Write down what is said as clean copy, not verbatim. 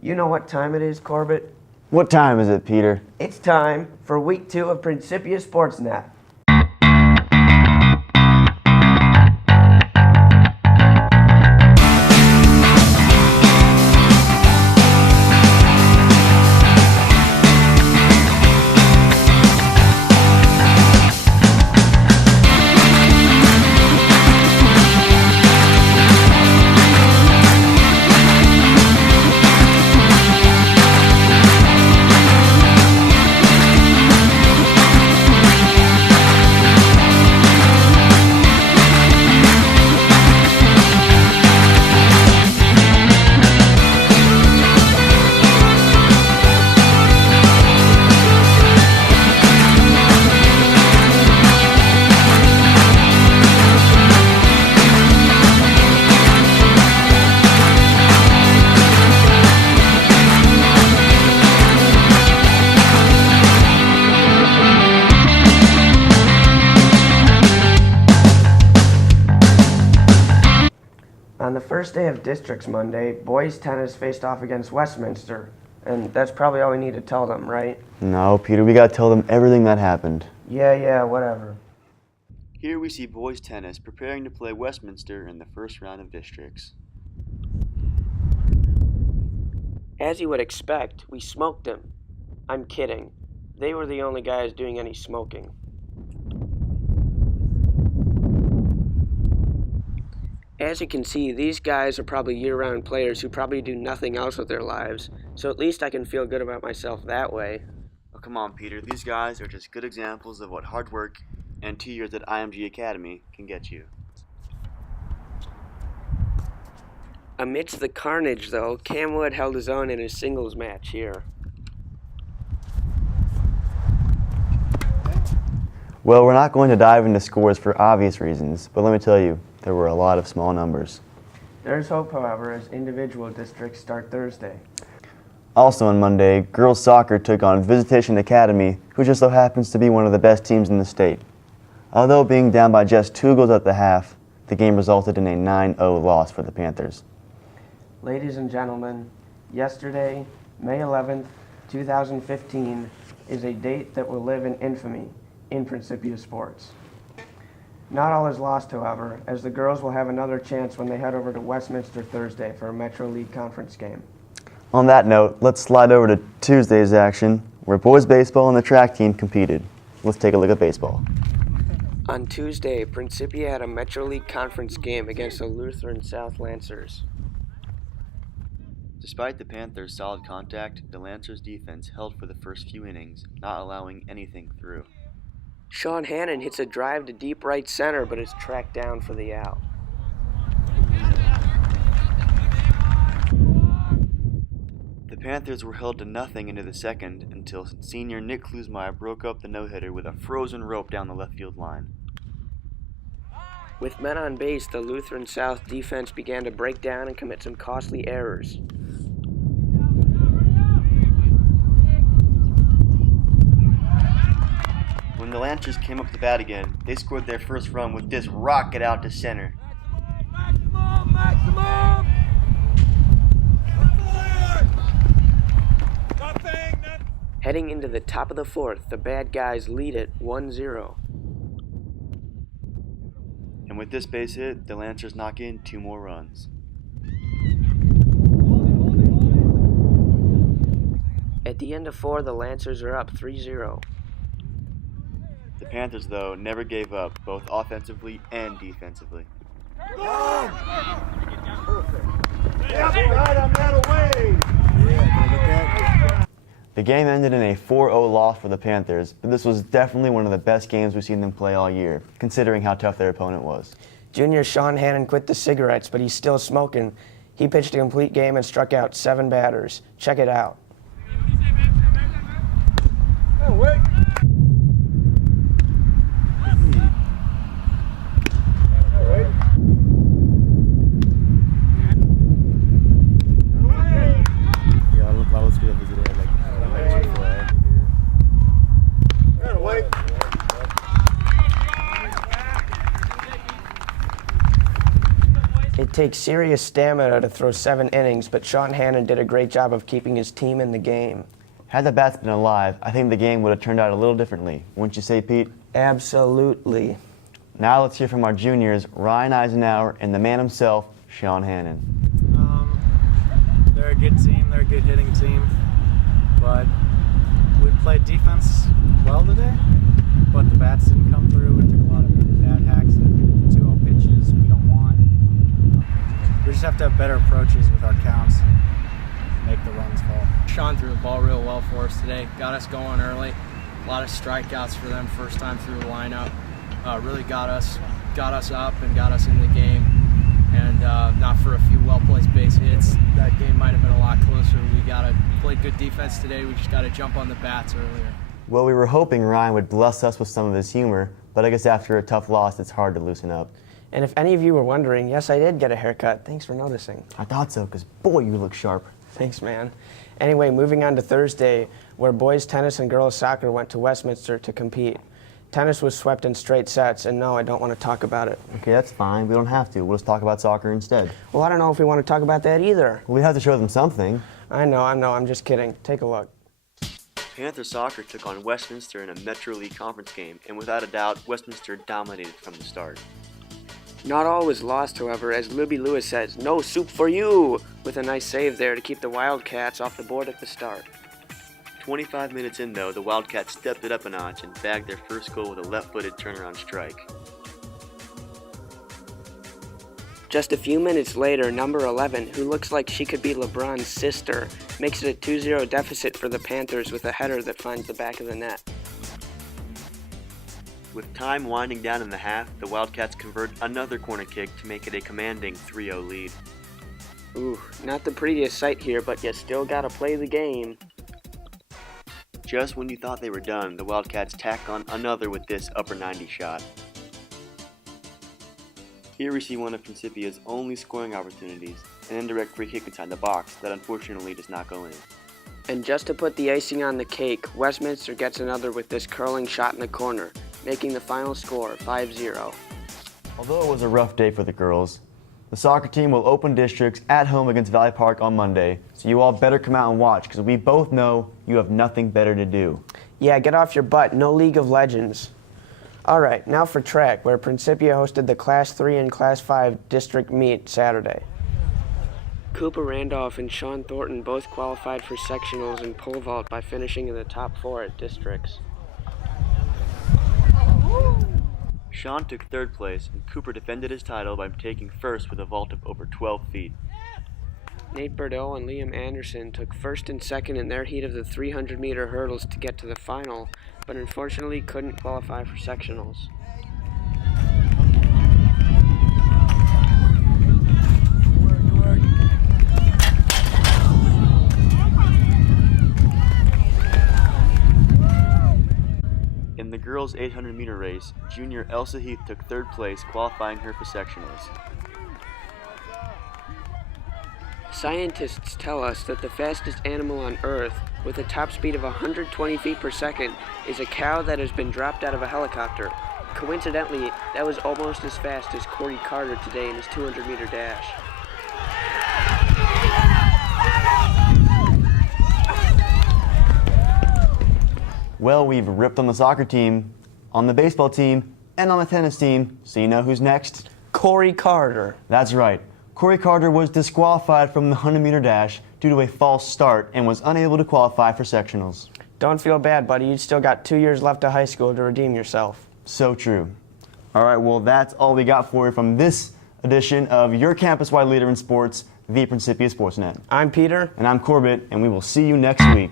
You know what time it is, Corbett? What time is it, Peter? It's time for week 2 of Principia SportsNet. On the first day of Districts Monday, boys tennis faced off against Westminster. And that's probably all we need to tell them, right? No, Peter, we gotta tell them everything that happened. Yeah, whatever. Here we see boys tennis preparing to play Westminster in the first round of districts. As you would expect, we smoked them. I'm kidding. They were the only guys doing any smoking. As you can see, these guys are probably year-round players who probably do nothing else with their lives, so at least I can feel good about myself that way. Oh, come on, Peter. These guys are just good examples of what hard work and 2 years at IMG Academy can get you. Amidst the carnage, though, Cam Wood held his own in his singles match here. Well, we're not going to dive into scores for obvious reasons, but let me tell you, there were a lot of small numbers. There's hope, however, as individual districts start Thursday. Also on Monday, girls soccer took on Visitation Academy, who just so happens to be one of the best teams in the state. Although being down by just 2 goals at the half, the game resulted in a 9-0 loss for the Panthers. Ladies and gentlemen, yesterday, May 11th, 2015, is a date that will live in infamy in Principia Sports. Not all is lost, however, as the girls will have another chance when they head over to Westminster Thursday for a Metro League Conference game. On that note, let's slide over to Tuesday's action, where boys baseball and the track team competed. Let's take a look at baseball. On Tuesday, Principia had a Metro League Conference game against the Lutheran South Lancers. Despite the Panthers' solid contact, the Lancers' defense held for the first few innings, not allowing anything through. Sean Hannon hits a drive to deep right center, but is tracked down for the out. The Panthers were held to nothing into the second until senior Nick Klusmeyer broke up the no-hitter with a frozen rope down the left field line. With men on base, the Lutheran South defense began to break down and commit some costly errors. When the Lancers came up to bat again, they scored their first run with this rocket out to center. Maximum! Heading into the top of the fourth, the bad guys lead it 1-0. And with this base hit, the Lancers knock in 2 more runs. At the end of 4, the Lancers are up 3-0. The Panthers, though, never gave up, both offensively and defensively. The game ended in a 4-0 loss for the Panthers, but this was definitely one of the best games we've seen them play all year, considering how tough their opponent was. Junior Sean Hannon quit the cigarettes, but he's still smoking. He pitched a complete game and struck out 7 batters. Check it out. It takes serious stamina to throw 7 innings, but Sean Hannon did a great job of keeping his team in the game. Had the bats been alive, I think the game would have turned out a little differently. Wouldn't you say, Pete? Absolutely. Now let's hear from our juniors, Ryan Eisenhower and the man himself, Sean Hannon. They're a good team. They're a good hitting team. But we played defense well today, but the bats didn't come through. We took a lot of bad hacks and 2-0 pitches we don't want. We just have to have better approaches with our counts and make the runs fall. Sean threw the ball real well for us today. Got us going early. A lot of strikeouts for them first time through the lineup. Really got us up and got us in the game. And not for a few well-placed base hits. That game might have been a lot closer. We played good defense today. We just got to jump on the bats earlier. Well, we were hoping Ryan would bless us with some of his humor, but I guess after a tough loss, it's hard to loosen up. And if any of you were wondering, yes, I did get a haircut. Thanks for noticing. I thought so, because boy, you look sharp. Thanks, man. Anyway, moving on to Thursday, where boys tennis and girls soccer went to Westminster to compete. Tennis was swept in straight sets, and no, I don't want to talk about it. Okay, that's fine. We don't have to. We'll just talk about soccer instead. Well, I don't know if we want to talk about that either. We have to show them something. I know, I'm just kidding. Take a look. Panther soccer took on Westminster in a Metro League conference game, and without a doubt, Westminster dominated from the start. Not all was lost, however, as Libby Lewis says, "No soup for you," with a nice save there to keep the Wildcats off the board at the start. 25 minutes in, though, the Wildcats stepped it up a notch and bagged their first goal with a left-footed turnaround strike. Just a few minutes later, number 11, who looks like she could be LeBron's sister, makes it a 2-0 deficit for the Panthers with a header that finds the back of the net. With time winding down in the half, the Wildcats convert another corner kick to make it a commanding 3-0 lead. Ooh, not the prettiest sight here, but you still gotta play the game. Just when you thought they were done, the Wildcats tack on another with this upper 90 shot. Here we see one of Principia's only scoring opportunities, an indirect free kick inside the box that unfortunately does not go in. And just to put the icing on the cake, Westminster gets another with this curling shot in the corner, making the final score 5-0. Although it was a rough day for the girls, the soccer team will open districts at home against Valley Park on Monday, so you all better come out and watch, because we both know you have nothing better to do. Yeah, get off your butt. No League of Legends. All right, now for track, where Principia hosted the Class 3 and Class 5 district meet Saturday. Cooper Randolph and Sean Thornton both qualified for sectionals and pole vault by finishing in the top 4 at districts. Sean took third place, and Cooper defended his title by taking first with a vault of over 12 feet. Nate Bordeaux and Liam Anderson took first and second in their heat of the 300-meter hurdles to get to the final, but unfortunately couldn't qualify for sectionals. In the girls' 800-meter race, junior Elsa Heath took third place, qualifying her for sectionals. Scientists tell us that the fastest animal on Earth, with a top speed of 120 feet per second, is a cow that has been dropped out of a helicopter. Coincidentally, that was almost as fast as Corey Carter today in his 200-meter dash. Well, we've ripped on the soccer team, on the baseball team, and on the tennis team, so you know who's next? Corey Carter. That's right. Corey Carter was disqualified from the 100-meter dash due to a false start and was unable to qualify for sectionals. Don't feel bad, buddy. You still got 2 years left of high school to redeem yourself. So true. All right, well, that's all we got for you from this edition of your campus-wide leader in sports, the Principia SportsNet. I'm Peter. And I'm Corbett, and we will see you next week.